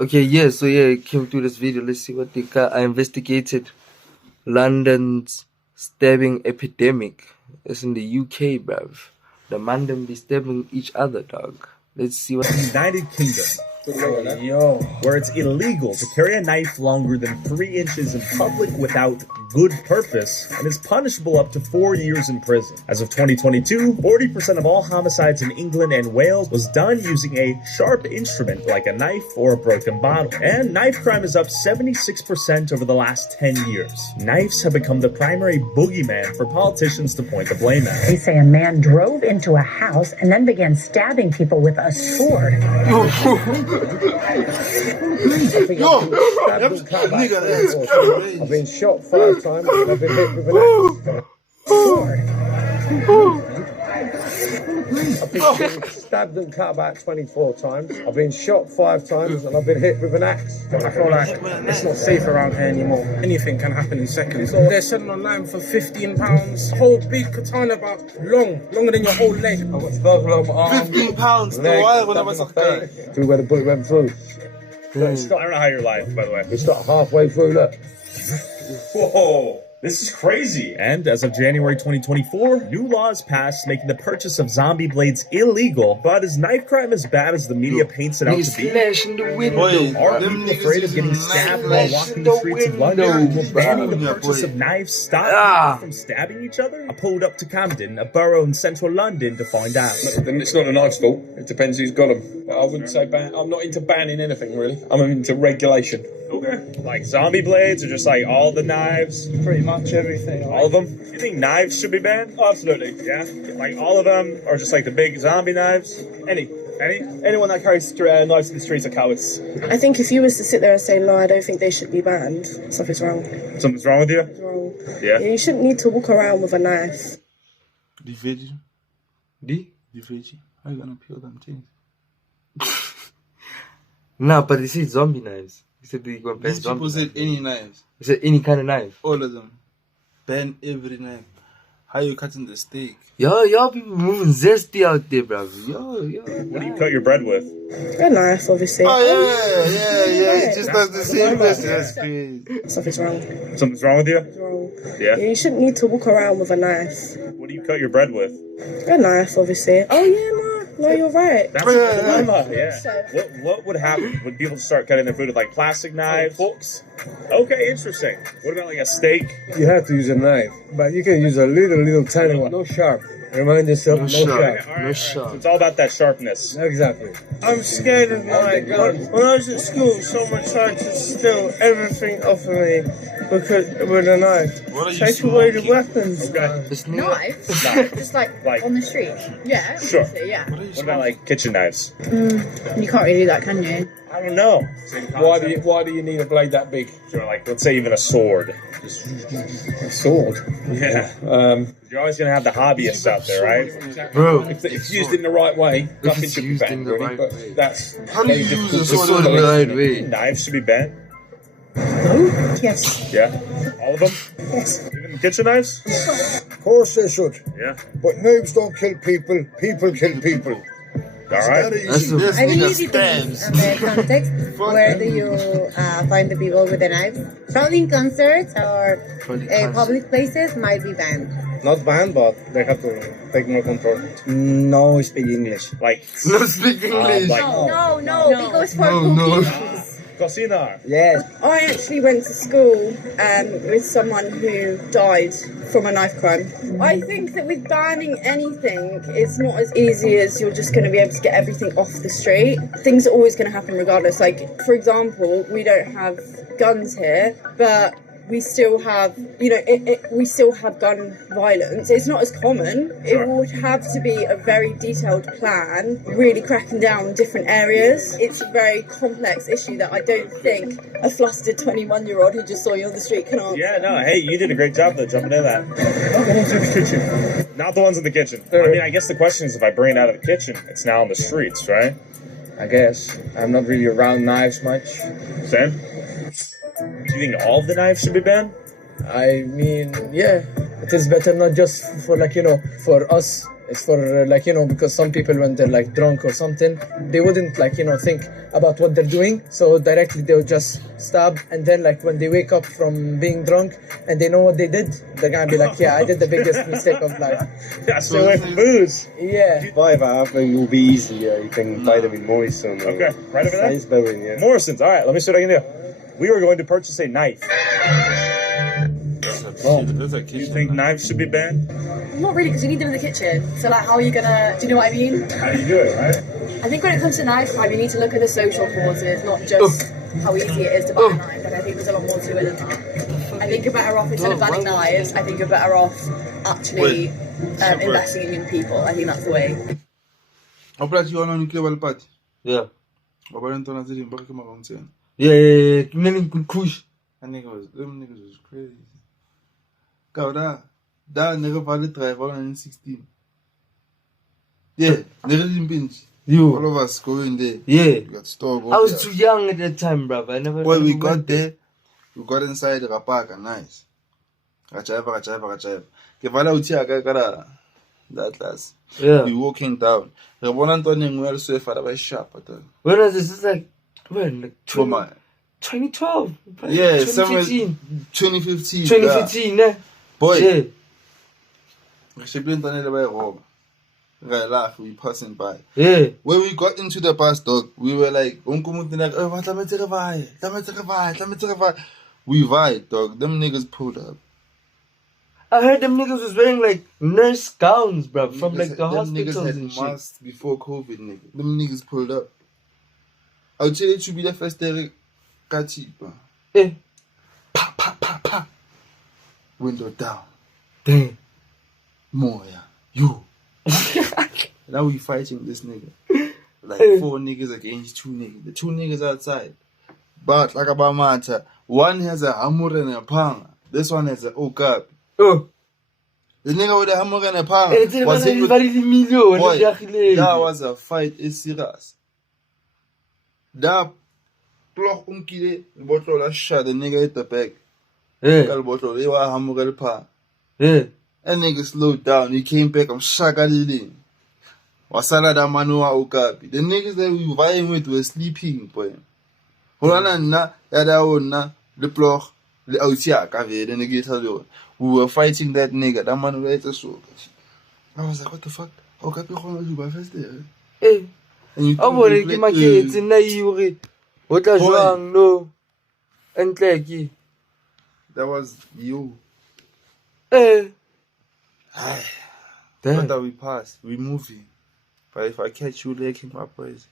Okay, yeah, so yeah, I came through this video. Let's see what I investigated London's stabbing epidemic. It's in the UK, bruv. The man them be stabbing each other, dog. Let's see what. United Kingdom, where it's illegal to carry a knife longer than 3 inches in public without good purpose, and is punishable up to 4 years in prison. As of 2022, 40% of all homicides in England and Wales was done using a sharp instrument like a knife or a broken bottle. And knife crime is up 76% over the last 10 years. Knives have become the primary boogeyman for politicians to point the blame at. They say a man drove into a house and then began stabbing people with a sword. I've been shot 5 times and I've been hit with an I've been stabbed and cut about 24 times. I've been shot 5 times and I've been hit with an axe. I feel like it's not safe around here anymore. Anything can happen in seconds. So they're selling online for £15. Whole big katana, about longer than your whole leg. I've got sparkle on my arm. £15. No, why would I was like that? Through where the bullet went through. I don't know how you're alive, by the way. It's not halfway through, look. Whoa, this is crazy. And as of January 2024, new laws passed making the purchase of zombie blades illegal. But is knife crime as bad as the media paints it out to be? Slash in the window. Are people afraid of getting stabbed while walking the streets of London? Will banning the purchase of knives stop people from stabbing each other? I pulled up to Camden, a borough in central London, to find out. Then it's not a knife's fault. It depends who's got them. But I wouldn't say ban. I'm not into banning anything, really. I'm into regulation. Okay. Like zombie blades or just like all the knives? Pretty much everything. All of them? You think knives should be banned? Absolutely. Yeah? Like all of them? Or just like the big zombie knives? Any? Anyone that carries knives in the streets are cowards. I think if you was to sit there and say, no, I don't think they should be banned, something's wrong. Something's wrong with you? Something's wrong. Yeah. You shouldn't need to walk around with a knife. The veggie. The veggie. How are you gonna peel them things? Nah, but they say zombie knives. He said they gonna ban These people said any knives. He said any kind of knife. All of them. Ban every knife. How you cutting the steak? Y'all people moving zesty out there, bruv. What do you cut your bread with? A knife, obviously. Oh, yeah. It just does the same message. That's crazy. Something's wrong. Something's wrong with you? Something's wrong. Yeah. You shouldn't need to walk around with a knife. What do you cut your bread with? A knife, obviously. Oh, yeah, no, you're right. That's a dilemma, yeah. What would happen? Would people start cutting their food with like plastic knives? Forks? Okay, interesting. What about like a steak? You have to use a knife, but you can use a little tiny one. No sharp. Remind yourself, no sharp. No shot. So it's all about that sharpness. Exactly. I'm scared of my gun. When I was at school, someone tried to steal everything off of me with a knife. What are you Take away the smoking? weapons. Knives? Just like on the street? Yeah, Sure. obviously, yeah. What about like kitchen knives? You can't really do that, can you? I don't know. Why do you need a blade that big? Sure, like let's say even a sword. A sword? Yeah. You're always gonna have the hobbyists out there, right? Bro. If used in the right way, nothing it's should be used in banned, the really. right But way. that's How do you very use difficult a to sword in the police. right way? Knives should be banned. Yes. Yeah. All of them? Yes. Even the kitchen knives? Of course they should. Yeah. But knives don't kill people. People kill people. All right. That's This I think nigga it depends on stands. the context. Where do you find the people with the knives? Probably in concerts or public places might be banned. Not banned, but they have to take more control. No speak English. Like No speak English. like No, because for No. cooking. cocina. Yes. I actually went to school with someone who died from a knife crime. I think that with banning anything, it's not as easy as you're just going to be able to get everything off the street. Things are always going to happen regardless. Like, for example, we don't have guns here, but we still have, we still have gun violence. It's not as common. It would have to be a very detailed plan, really cracking down on different areas. It's a very complex issue that I don't think a flustered 21-year-old who just saw you on the street can answer. Yeah, no, hey, you did a great job though, jumping in that. Not the ones in the kitchen. I mean, I guess the question is if I bring it out of the kitchen, it's now on the streets, right? I guess. I'm not really around knives much. Sam? Do you think all of the knives should be banned? I mean, yeah. It is better not just for for us It's for like, you know, because some people when they're like drunk or something, they wouldn't like, you know, think about what they're doing. So directly they'll just stab. And then like when they wake up from being drunk and they know what they did, they're gonna be like, yeah, I did the biggest mistake of life. Yeah, so away from booze. Yeah. Buy that, I think will be easy. Yeah, you can buy them in Morrison. Okay, right over there? Sainsbury, yeah. Morrison's, all right, let me see what I can do. We were going to purchase a knife. Do you think knives should be banned? Not really, because you need them in the kitchen. So, like, how are you gonna? Do you know what I mean? How do you do it, right? I think when it comes to knife crime, you need to look at the social causes, not just how easy it is to buy a knife. Like, I think there's a lot more to it than that. I think you're better off, instead of banning knives, I think you're better off actually investing in young people. I think that's the way. Yeah. Yeah. Kush. Them niggas was crazy. Go that nigga valid drive on 16. Yeah, niggas in pinch. All of us going there. Yeah. We got store. I was too young at that time, bruv. I never. Boy, we got there. We got inside the park and nice. Gachaiva. Kevala utia kakara. That last. Yeah. We walking down. The one Antonio well so far by sharp. When was this? It's like when? Like 2012. Yeah, 2015. 2015. 2015, yeah. Boy. Yeah. We passing by. Yeah. When we got into the bus, dog, we were like, we vibe, dog. Them niggas pulled up. I heard them niggas was wearing like nurse gowns, bruv, from like the them hospitals niggas had and shit. masks before COVID, nigga. Them niggas pulled up. I'll tell you to be the first day. Eh. Pa. Window down. Damn. More, yeah. You. Now we fighting this nigga. Like 4 niggas against 2 niggas. The 2 niggas outside. But like about matter, one has a hammer and a panga. This one has a okap. Oh. The nigga with the hammer and a panga was hit with boy, that was a fight. It's serious. That block unkile bottle la shot the nigga hit the back. Yeah. That bottle they were hammer and pa. Yeah. That nigga slowed down. He came back. I'm shakalili. Wasala da manua okapi. The niggas that we vying with were sleeping, boy. Holana na yada ona the block the outia kave the nigga tell you. We were fighting that nigga. That man was so. I was like, what the fuck? Okapi khona you by first there. Eh. I want to my kids in the what was wrong? No. And like that was you. Eh. But that we passed. We moving. But if I catch you, like him up, boys.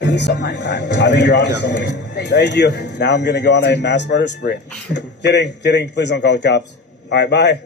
You stop my crime. I think you're onto something. Thank you. Now I'm gonna go on a mass murder spree. Kidding. Please don't call the cops. All right, bye.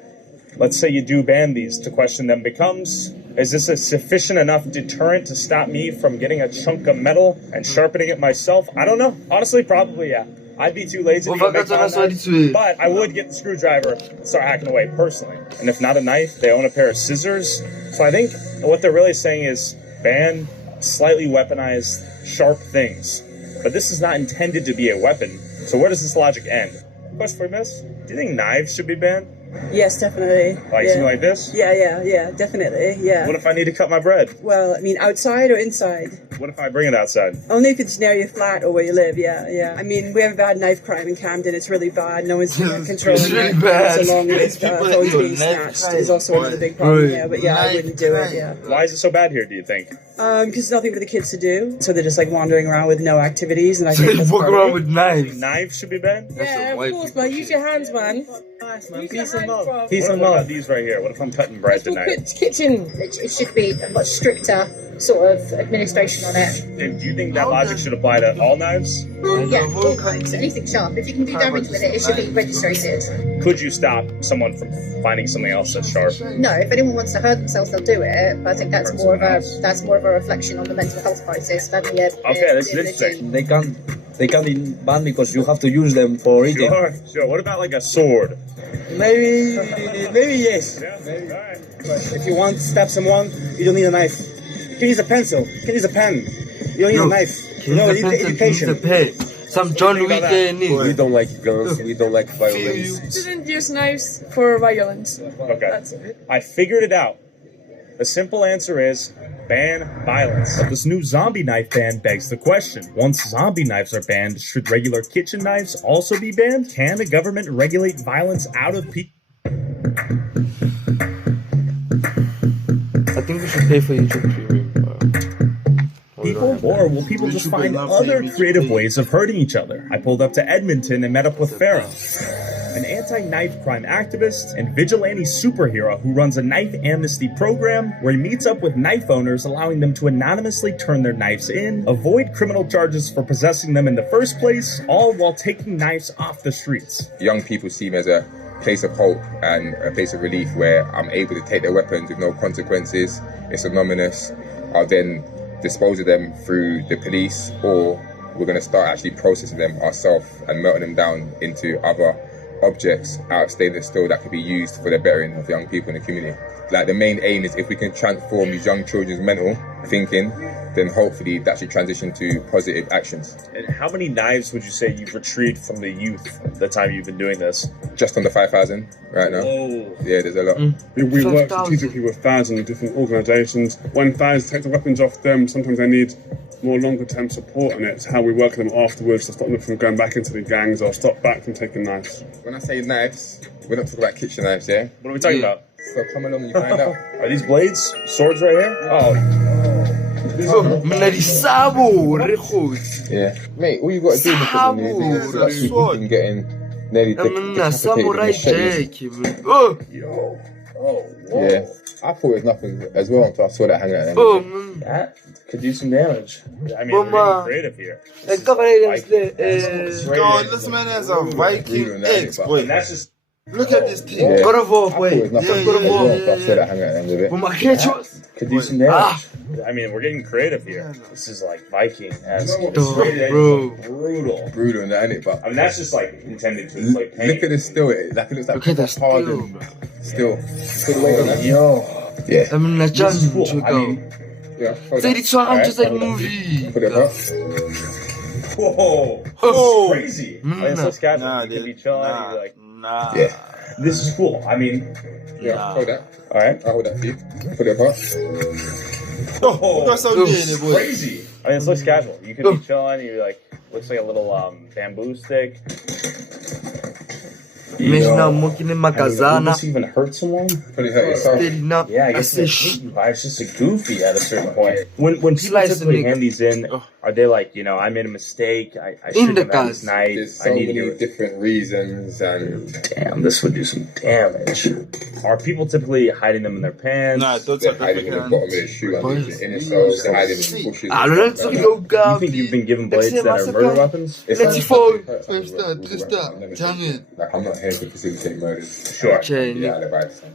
Let's say you do ban these. The question then becomes, is this a sufficient enough deterrent to stop me from getting a chunk of metal and sharpening it myself? I don't know. Honestly, probably, yeah. I'd be too lazy to go make that, but I would get the screwdriver and start hacking away personally. And if not a knife, they own a pair of scissors. So I think what they're really saying is ban slightly weaponized, sharp things. But this is not intended to be a weapon. So where does this logic end? Question for you, miss. Do you think knives should be banned? Yes, definitely. Like something like this? Yeah, definitely, yeah. What if I need to cut my bread? Well, I mean, outside or inside? What if I bring it outside? Only if it's near your flat or where you live, yeah. I mean, we have a bad knife crime in Camden. It's really bad. No one's controlling it's really it. bad. So long as it's always being snatched is also another big problem, yeah. But yeah, I wouldn't do it, yeah. Why is it so bad here, do you think? Because there's nothing for the kids to do. So they're just like wandering around with no activities, and I think that's walk part around of it. with knives. Knives should be banned? Yeah, of course, man. Use your hands, man. Nice, man. Peace and love. What about these right here? What if I'm cutting bread tonight? Kitchen. It should be a much stricter sort of administration on it. And do you think that logic should apply to all knives? Yeah, all kinds. Anything sharp. If you can do damage with it, it should be registered. Could you stop someone from finding something else that's sharp? No, if anyone wants to hurt themselves, they'll do it. But I think that's more of a reflection on the mental health crisis than the okay, that's interesting. They can be banned because you have to use them for eating. Sure. What about like a sword? Maybe yes. Yeah, maybe. All right. But if you want to stab someone, you don't need a knife. You can use a pencil. You can use a pen. You don't need a knife. You know, education. Some John Wick. We don't like guns. We don't like violence. Shouldn't use knives for violence. Okay. That's it. I figured it out. The simple answer is ban violence. But this new zombie knife ban begs the question. Once zombie knives are banned, should regular kitchen knives also be banned? Can the government regulate violence out of people? I think we should pay for YouTube Premium. Or will people just find other creative ways of hurting each other? I pulled up to Edmonton and met up with Farah, an anti-knife crime activist and vigilante superhero who runs a knife amnesty program where he meets up with knife owners, allowing them to anonymously turn their knives in, avoid criminal charges for possessing them in the first place, all while taking knives off the streets. Young people see me as a place of hope and a place of relief where I'm able to take their weapons with no consequences. It's anonymous. I'll then dispose of them through the police, or we're going to start actually processing them ourselves and melting them down into other objects out of stainless steel that could be used for the bettering of young people in the community. Like, the main aim is if we can transform these young children's mental thinking, then hopefully that should transition to positive actions. And how many knives would you say you've retrieved from the youth the time you've been doing this? Just under 5,000 right now. Whoa. Yeah, there's a lot. We work strategically with thousands of different organisations. When thousands take the weapons off them, sometimes they need more longer term support, and it's how we work with them afterwards to stop them from going back into the gangs or stop back from taking knives. When I say knives, we're not talking about kitchen knives, yeah? What are we talking about? So come along and you find out. Are these blades? Swords right here? Oh. Yeah. Mate, all you got to do is you can get in nearly samurai jack. Yo. Oh, whoa. Yeah. I thought it was nothing as well until I saw that hanging at them. That could do some damage. I mean, we're getting creative here. God, this man has a Viking X, boy. And that's just... Look at this thing. Yeah. God of War, boy. Could do some damage. I mean, we're getting creative here. This is like Viking-esque. Brutal. Brutal, isn't it? But I mean, that's just like intended to like pain. Look at this still. It looks like hardened still. Put the weight on that. Yo. Yeah. I mean, that's just cool. to I go. mean, yeah. It's just like movie. Put it up. Whoa. Oh. Crazy. It's so scary. You can be chilling and you're like, nah. Yeah. This is cool. I mean, yeah. Hold that. All right. I'll hold that for you. Put it apart. Oh, that's so good, boy. Crazy. I mean, it looks casual. You could be chilling. You're like, looks like a little bamboo stick. Would this even hurt someone? Could it hurt yourself? Yeah, I guess it's just a goofy at a certain point. When people typically hand these in, are they like, I made a mistake, I shouldn't have had this knife, There's so many different reasons, and damn, this would do some damage. Are people typically hiding them in their pants? Nah, they're hiding in the bottom of the shoe, under the inner soles, they're hiding in bushes. You think you've been given blades that are murder weapons? Like, I'm not here to facilitate murders. Sure. Yeah,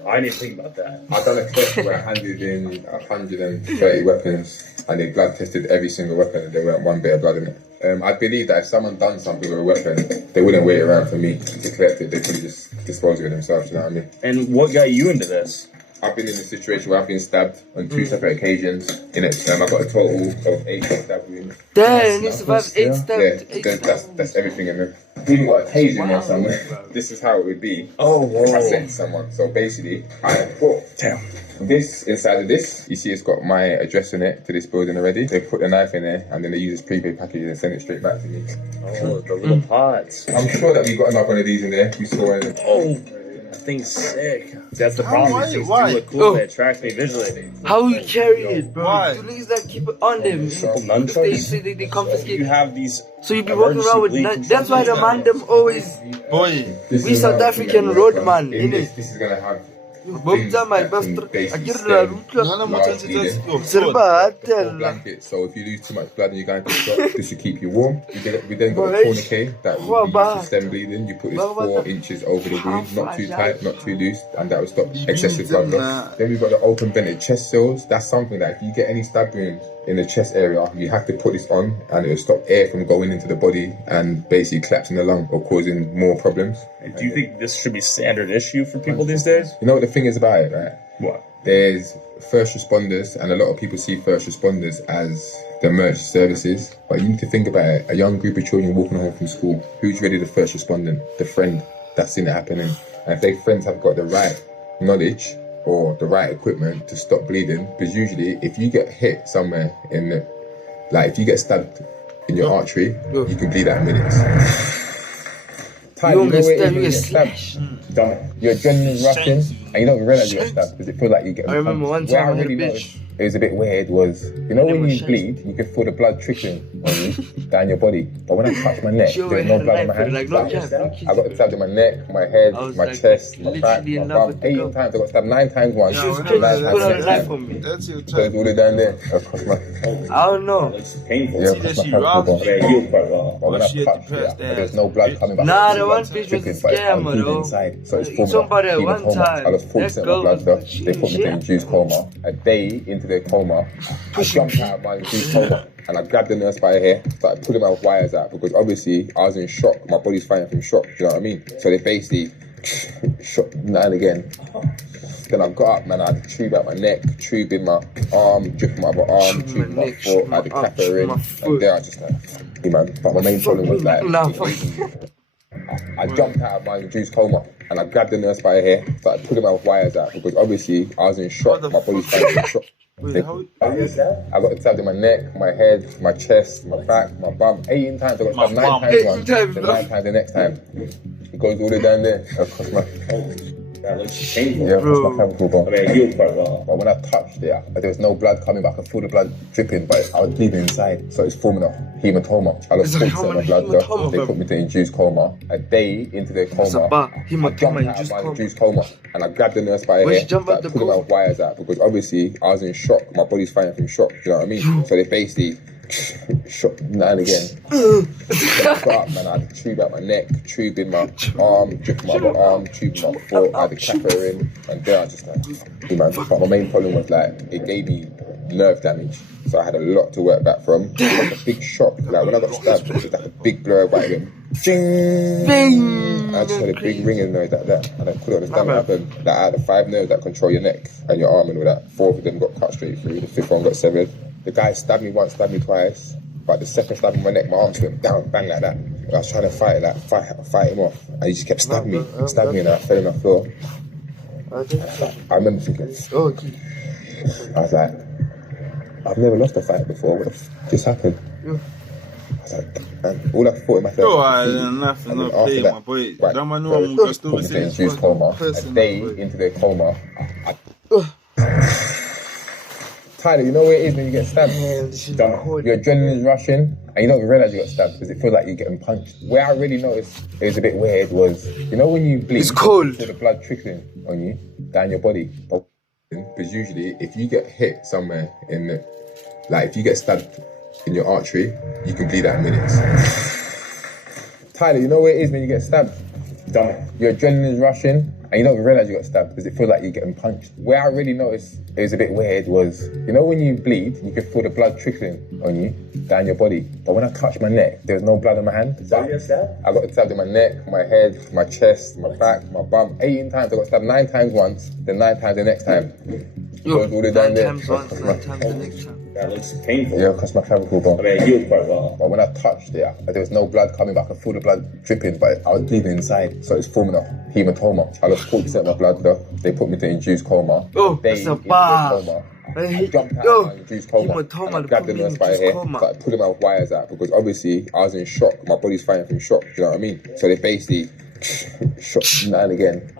I didn't think about that. I've done a test where I handed in 130 weapons, and they blood tested every single weapon, and there weren't one bit of blood in it. I believe that if someone done something with a weapon, they wouldn't wait around for me to collect it. They could just dispose of it themselves. You know what I mean? And what got you into this? I've been in a situation where I've been stabbed on 2 separate occasions. In it, I got a total of 8 stab wounds. Damn, you survived 8 stab. Yeah, that's everything in there. Even got a taser in there somewhere. This is how it would be. Oh, whoa. If I sent someone. So basically, I put this inside of this. You see, it's got my address in it to this building already. They put the knife in there, and then they use this prepaid package and send it straight back to me. Oh, the little pods. I'm sure that we got enough one of these in there. We saw it. Oh. That thing's sick. That's the problem. These things do look cool. They attract me visually. How you carry it, bro? Why? You niggas that keep it on them. Nunchucks? They confiscate. You have these. So you be walking around with nunchucks. That's why the man them always. Boy. We South African road man, innit? This is gonna have. Blankets. So if you lose too much blood and you're going to stop, this should keep you warm. We then got a tourniquet that will be used to stem bleeding. You put this 4 inches over the wound, not too tight, not too loose, and that will stop excessive blood loss. Then we've got the open vented chest seals. That's something that if you get any stab wounds in the chest area, you have to put this on, and it will stop air from going into the body and basically collapsing the lung or causing more problems. And do you think this should be standard issue for people these days? You know what the thing is about it, right? What? There's first responders, and a lot of people see first responders as the emergency services. But you need to think about it. A young group of children walking home from school. Who's really the first respondent? The friend that's seen it happening. And if their friends have got the right knowledge or the right equipment to stop bleeding, because usually if you get hit somewhere in the, like if you get stabbed in your artery, you can bleed out minutes. You don't get stabbed, you get slashed. Your adrenaline's rushing and you don't even realise you got stabbed because it feels like you get. I remember one time I hit a bitch. It was a bit weird was, you know when you bleed, you can feel the blood trickling on you, down your body. But when I touched my neck, there was no blood on my hand. I got stabbed in my neck, my head, my chest, my back, my bum. 18 times. I got stabbed 9 times once. 9 times next time. That's your So it's all the down there. Across my... I don't know. It's painful. Yeah, across my clavicle. But when I touched it, there's no blood coming back. Nah, the one bitch was a scammer though. Inside. So it's forming a hematoma. I lost 40% of my blood stuff. They put me in induced coma. A day into their coma, I jumped out of my induced coma and I grabbed the nurse by her hair, started pulling my wires out because obviously I was in shock. My body's fighting from shock, do you know what I mean? So they basically shot now and again. Then I got up, man, I had a tube out my neck, tube in my arm, drip in my other arm, tube in my foot, I had a catheter in, and there I just like, man. But my main problem was like, I jumped out of my induced coma and I grabbed the nurse by her hair, started pulling my wires out because obviously I was in shock, my body's fighting from shock. I got stabbed in my neck, my head, my chest, my back, my bum. 18 times. I got stabbed 9 times once, then 9 times the next time. It goes all the way down there across my... That looks painful. Yeah, across my clavicle, bro. I mean, it healed quite well. But when I touched it, there was no blood coming back. I could feel the blood dripping, but I was bleeding inside. So it's forming a hematoma. I lost 40% of my blood though. They put me to induced coma. A day into their coma, I jumped out of my induced coma and I grabbed the nurse by her hair, started pulling my wires out because obviously I was in shock. My body's fighting from shock, do you know what I mean? So they basically shot now and again. Then I got up, man, I had a tube out my neck, tube in my arm, drip in my other arm, tube in my foot, I had a catheter in, and there I just like, man. But my main problem was like, it gave me nerve damage. So I had a lot to work back from. It was like a big shock. Like when I got stabbed, it was like a big blur of white. Jing! I just had a big ringing noise like that. And I couldn't understand what happened. Like out of the 5 nerves that control your neck and your arm and all that, 4 of them got cut straight through. The 5th one got severed. The guy stabbed me once, stabbed me twice. But the second stab in my neck, my arms went down, bang like that. I was trying to fight him off. And he just kept stabbing me, and I fell on the floor. I remember thinking, I was like, I've never lost a fight before. What the f just happened? I was like, and all I thought in myself. After that, put me to induced coma. A day into their coma, Tyler, you know where it is when you get stabbed? Your adrenaline's rushing and you don't even realise you got stabbed because it feels like you're getting punched. Where I really noticed it was a bit weird was, you know when you bleed, it's cold. You feel the blood trickling on you, down your body. Because usually if you get hit somewhere in the, like if you get stabbed in your artery, you can bleed out minutes. Tyler, you know where it is when you get stabbed? Your adrenaline's rushing and you don't even realise you got stabbed because it feels like you're getting punched. Where I really noticed it was a bit weird was, you know when you bleed, you can feel the blood trickling on you, down your body. But when I touched my neck, there was no blood on my hand. I got stabbed in my neck, my head, my chest, my back, my bum. 18 times. I got stabbed 9 times once, then 9 times the next time. It goes all the way down there. 9 times once, 9 times the next time. That looks painful. Yeah, across my clavicle, bro. I mean, it healed quite well. But when I touched it, there was no blood coming back. I could feel the blood dripping, but I was bleeding inside. So it's forming a hematoma. I lost 40% of my blood though. They put me to induced coma. That's a bar. I jumped out of my induced coma and I grabbed the nurse by her hair, started pulling my wires out because obviously I was in shock. My body's fighting from shock, do you know what I mean? So they basically shot now and again.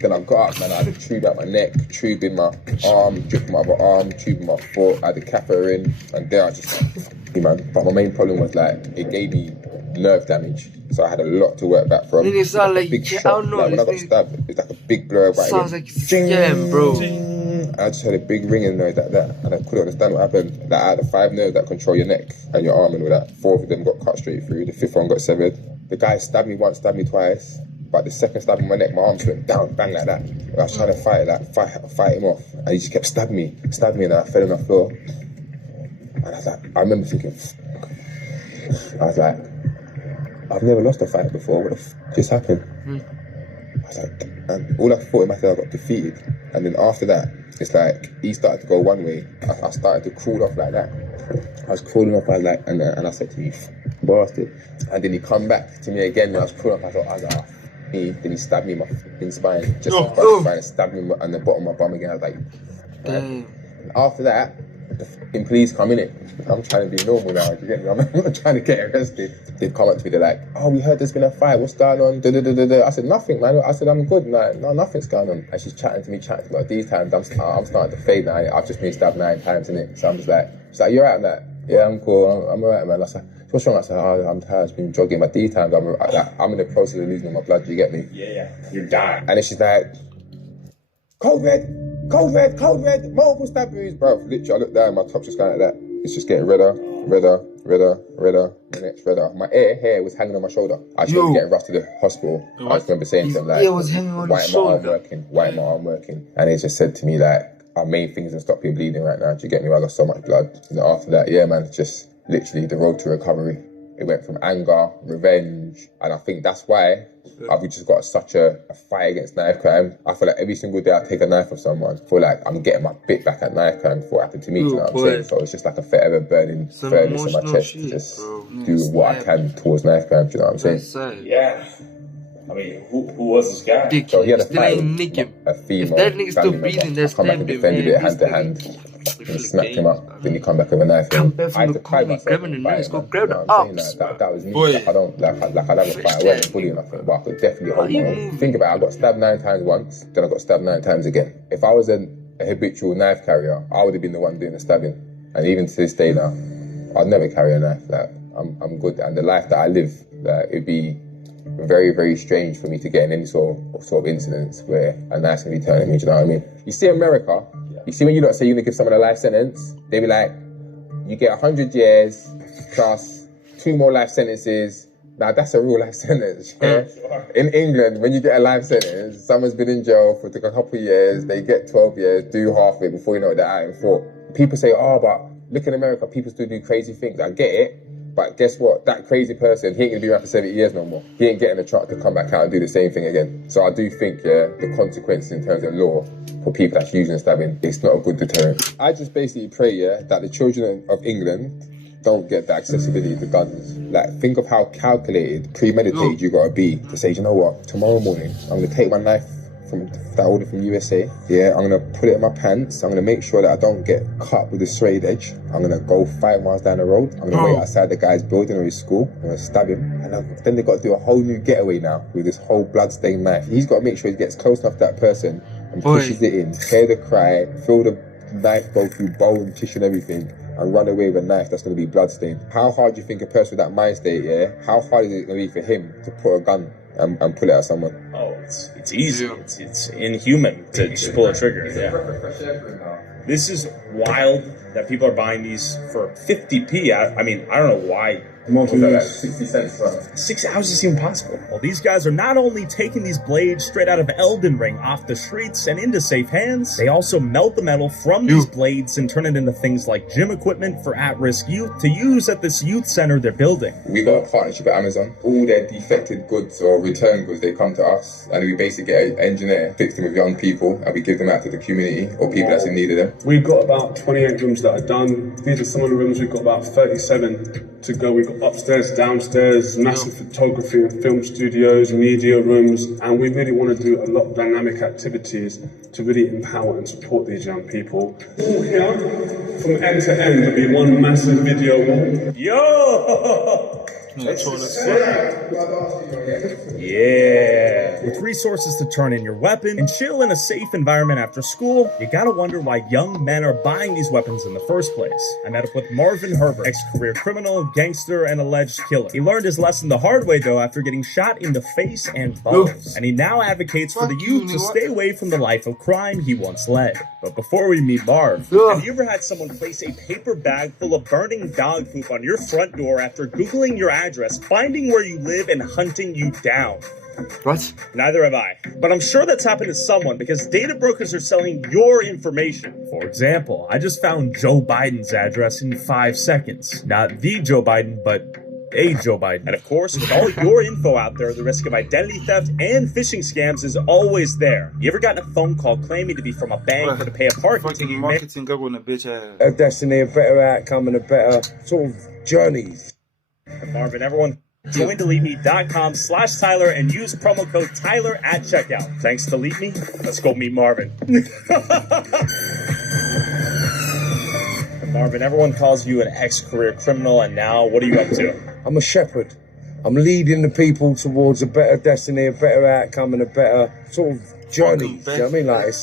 Then I got up, man, I had a tube out my neck, tube in my arm, drip in my other arm, tube in my foot, I had a catheter in, and there I just like, man. But my main problem was like, it gave me nerve damage. So I had a lot to work back from. It sounded like big shock. Like when I got stabbed, it's like a big blur of white. Sounds like scam, bro. I just had a big ringing noise like that, and I couldn't understand what happened. Like out of the 5 nerves that control your neck and your arm and all that, 4 of them got cut straight through. The 5th one got severed. The guy stabbed me once, stabbed me twice. But the second stab in my neck, my arms went down, bang like that. I was trying to fight him off, and he just kept stabbing me, and I fell on the floor. And I was like, I remember thinking, I was like, I've never lost a fight before. What the f just happened? I was was like, and all I thought in my head, I got defeated. And then after that, it's like he started to go one way. I started to crawl off like that. I was crawling off, I was like, and I said to him, bastard. And then he come back to me again, and I was crawling off, I was like, then he stabbed me in my fucking spine, just spine, and stabbed me on the bottom of my bum again. I was like, damn. After that, the fucking police come in it. I'm trying to be normal now, you get me? I'm not trying to get arrested. They come up to me, they're like, oh, we heard there's been a fight, what's going on? I said, nothing, man. I said, I'm good. No, nothing's going on. And she's chatting to me. But these times, I'm starting to fade now. I've just been stabbed 9 times, innit? So I'm just like, she's like, you're right on that? Yeah, I'm cool, I'm alright, man. I said, what's wrong? I said, oh, I'm tired, I've been jogging. But these times, I'm in the process of losing my blood, you get me? Yeah, you're dying. And then she's like, cold red, multiple stab wounds, bro. Literally, I look down, my top's just going like that. It's just getting redder, my neck's redder. My hair was hanging on my shoulder. I should be getting rushed to the hospital. I just remember saying to them, like, was hanging on his shoulder. Why am my arm working? And they just said to me, like, our main thing is to stop you bleeding right now. Do you get me? I lost so much blood. And after that, yeah, man, just literally the road to recovery. It went from anger, revenge, and I think that's why I've just got such a fight against knife crime. I feel like every single day I take a knife from someone, I feel like I'm getting my bit back at knife crime before it happened to me, you know what I'm saying? So it's just like a forever burning furnace in my chest to just do what I can towards knife crime, you know what I'm saying? Yeah. I mean, who was this guy? Dick, so he had a fight with a female. If that nigga's still breathing, that's come back and defended it hand to hand. He smacked him up, then he come back with a knife. I had to cry myself. That was me. Like, I don't like I'd have a fight. I wasn't bullying nothing, but I could definitely hold my own. Think about it, I got stabbed 9 times once, then I got stabbed 9 times again. If I was a habitual knife carrier, I would have been the one doing the stabbing. And even to this day now, I'd never carry a knife. Like I'm good, and the life that I live, it'd be very, very strange for me to get in any sort of incidents where a knife's gonna be turned at me, do you know what I mean? You see America, you see when you don't say you're gonna give someone a life sentence, they be like, you get 100 years plus 2 more life sentences. Now that's a real life sentence, yeah? In England, when you get a life sentence, someone's been in jail for a couple of years, they get 12 years, do half of it before you know they're out in court. People say, oh, but look in America, people still do crazy things. I get it. But guess what? That crazy person, he ain't gonna be around for 70 years no more. He ain't getting a chance to come back out and do the same thing again. So I do think, yeah, the consequences in terms of law for people that's using stabbing, it's not a good deterrent. I just basically pray, yeah, that the children of England don't get the accessibility to guns. Like, think of how calculated, premeditated you gotta be to say, you know what, tomorrow morning, I'm gonna take my knife from that I ordered from USA. Yeah, I'm gonna put it in my pants. I'm gonna make sure that I don't get cut with a straight edge. I'm gonna go 5 miles down the road. I'm gonna wait outside the guy's building or his school. I'm gonna stab him. And then they got to do a whole new getaway now with this whole bloodstained knife. He's got to make sure he gets close enough to that person and pushes it in, hear the cry, feel the knife go through bone, tissue and everything, and run away with a knife that's going to be bloodstained. How hard do you think a person with that mind state, yeah, how hard is it going to be for him to put a gun and pull it at someone? Oh, it's easy. It's inhuman to just pull a trigger. Yeah. This is wild that people are buying these for 50p. I mean, I don't know why. Like 60 cents for 6 hours is even possible. Well, these guys are not only taking these blades straight out of Elden Ring off the streets and into safe hands, they also melt the metal from these blades and turn it into things like gym equipment for at-risk youth to use at this youth center they're building. We got a partnership with Amazon. All their defected goods or return goods, they come to us, and we basically get an engineer, fix them with young people, and we give them out to the community or people that's in need of them. We've got about 28 rooms that are done. These are some of the rooms. We've got about 37 to go. We've got upstairs, downstairs, massive photography and film studios, media rooms, and we really want to do a lot of dynamic activities to really empower and support these young people. All here, from end to end, there'll be one massive video wall. Yo! Yeah. With resources to turn in your weapon and chill in a safe environment after school, you gotta wonder why young men are buying these weapons in the first place. I met up with Marvin Herbert, ex-career criminal, gangster, and alleged killer. He learned his lesson the hard way, though, after getting shot in the face and balls. And he now advocates for the youth to stay away from the life of crime he once led. But before we meet Marv, have you ever had someone place a paper bag full of burning dog poop on your front door after Googling your address, finding where you live, and hunting you down? What? Neither have I. But I'm sure that's happened to someone because data brokers are selling your information. For example, I just found Joe Biden's address in 5 seconds. Not the Joe Biden, but Hey, Joe Biden. And of course, with all your info out there, the risk of identity theft and phishing scams is always there. You ever gotten a phone call claiming to be from a bank or to pay a parking ticket? Marketing ka na bitch. A destiny, a better outcome, and a better sort of journeys. Marvin, everyone, go into LeadMe.com/Tyler and use promo code Tyler at checkout. Thanks to Lead Me. Let's go meet Marvin. Marvin, everyone calls you an ex-career criminal, and now what are you up to? I'm a shepherd. I'm leading the people towards a better destiny, a better outcome, and a better sort of journey. You know what I mean? Like,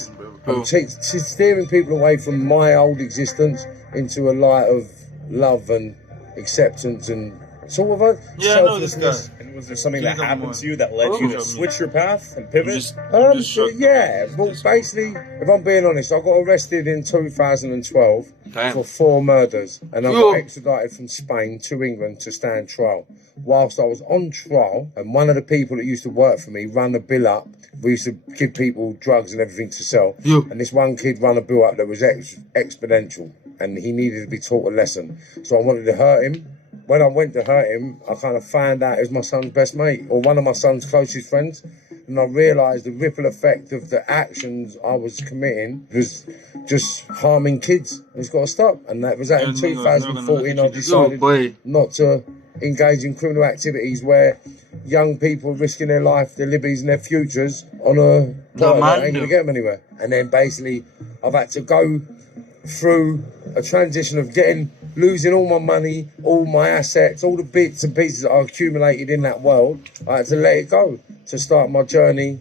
I'm steering people away from my old existence into a light of love and acceptance and sort of a selflessness. And was there something that happened to you that led you to switch your path and pivot? Yeah, well, basically, if I'm being honest, I got arrested in 2012 for 4 murders, and I got extradited from Spain to England to stand trial. Whilst I was on trial, and one of the people that used to work for me ran a bill up. We used to give people drugs and everything to sell, and this one kid ran a bill up that was exponential, and he needed to be taught a lesson. So I wanted to hurt him. When I went to hurt him, I kind of found out he was my son's best mate, or one of my son's closest friends, and I realised the ripple effect of the actions I was committing was just harming kids. It's got to stop. And that was that in 2014. I decided not to engage in criminal activities where young people risking their life, their liberties and their futures on a that ain't going to get them anywhere. And then basically I've had to go through a transition of losing all my money, all my assets, all the bits and pieces that I accumulated in that world. I had to let it go to start my journey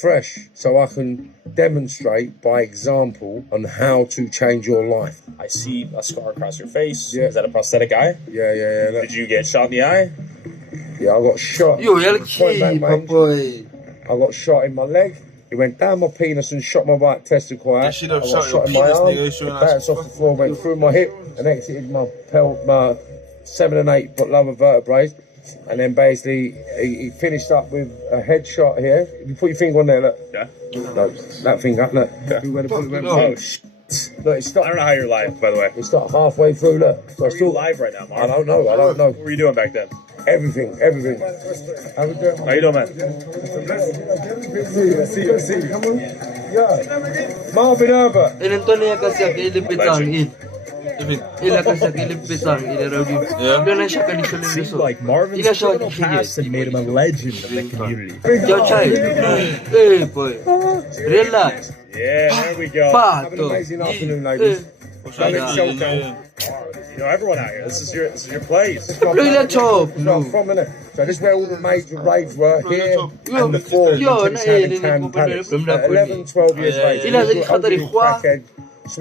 fresh, so I can demonstrate by example on how to change your life. I see a scar across your face. Yeah. Is that a prosthetic eye? Yeah. Did you get shot in the eye? Yeah, I got shot. I got shot in my leg. It went down my penis and shot my right testicle out. I got shot in my arm. It bounced off the floor, went through my hip and exited my 7 and 8 lower vertebrae. And then basically he finished up with a headshot here. If you put your finger on there, look. Yeah. No, that finger, look. Yeah. Look, it started, I don't know how you're live, by the way. It started halfway through, look. So are you live right now, Mark? I don't know. What were you doing back then? Everything. How you doing, man? See. Come on. Yeah. Marvin Herbert. Seems like Marvin's criminal past had made him a legend of the community. Hey, boy. Relax. Yeah, there we go. Have an amazing afternoon, ladies. You know, everyone out here, this is your place. No. So this is where all the major raves were, here and the four in Camden Palace. 11, 12 years later, He's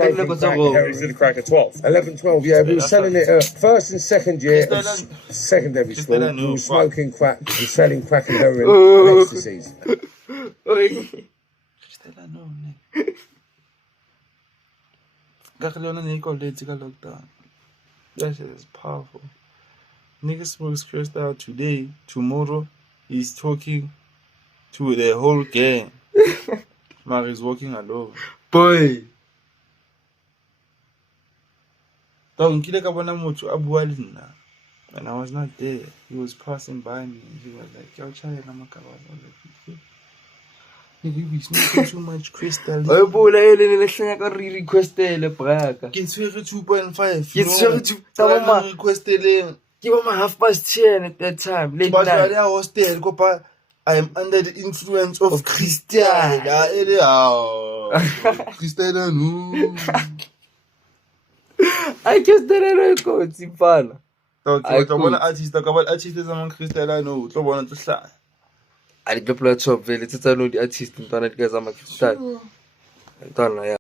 in crack at 12. 11, 12, yeah. We were selling it first and second year of secondary school. We were smoking crack and selling crack and heroin and ecstasies. That shit is powerful. Nigga smokes crystal today, tomorrow he's talking to the whole gang. Mar is walking alone. Boy. And I was not there. He was passing by me. He was like, yo, try it. I'm like, you be smoking too much crystal. I requested 2.5. Give him a 10:30 at that time. Late But night. I am under the influence of Christian. Christian, no. I guess that I don't go. It's fun. Artist is among Christian. I know. So one to say. I did the platform. It's a new artist. Don't get some Christian. Don't know.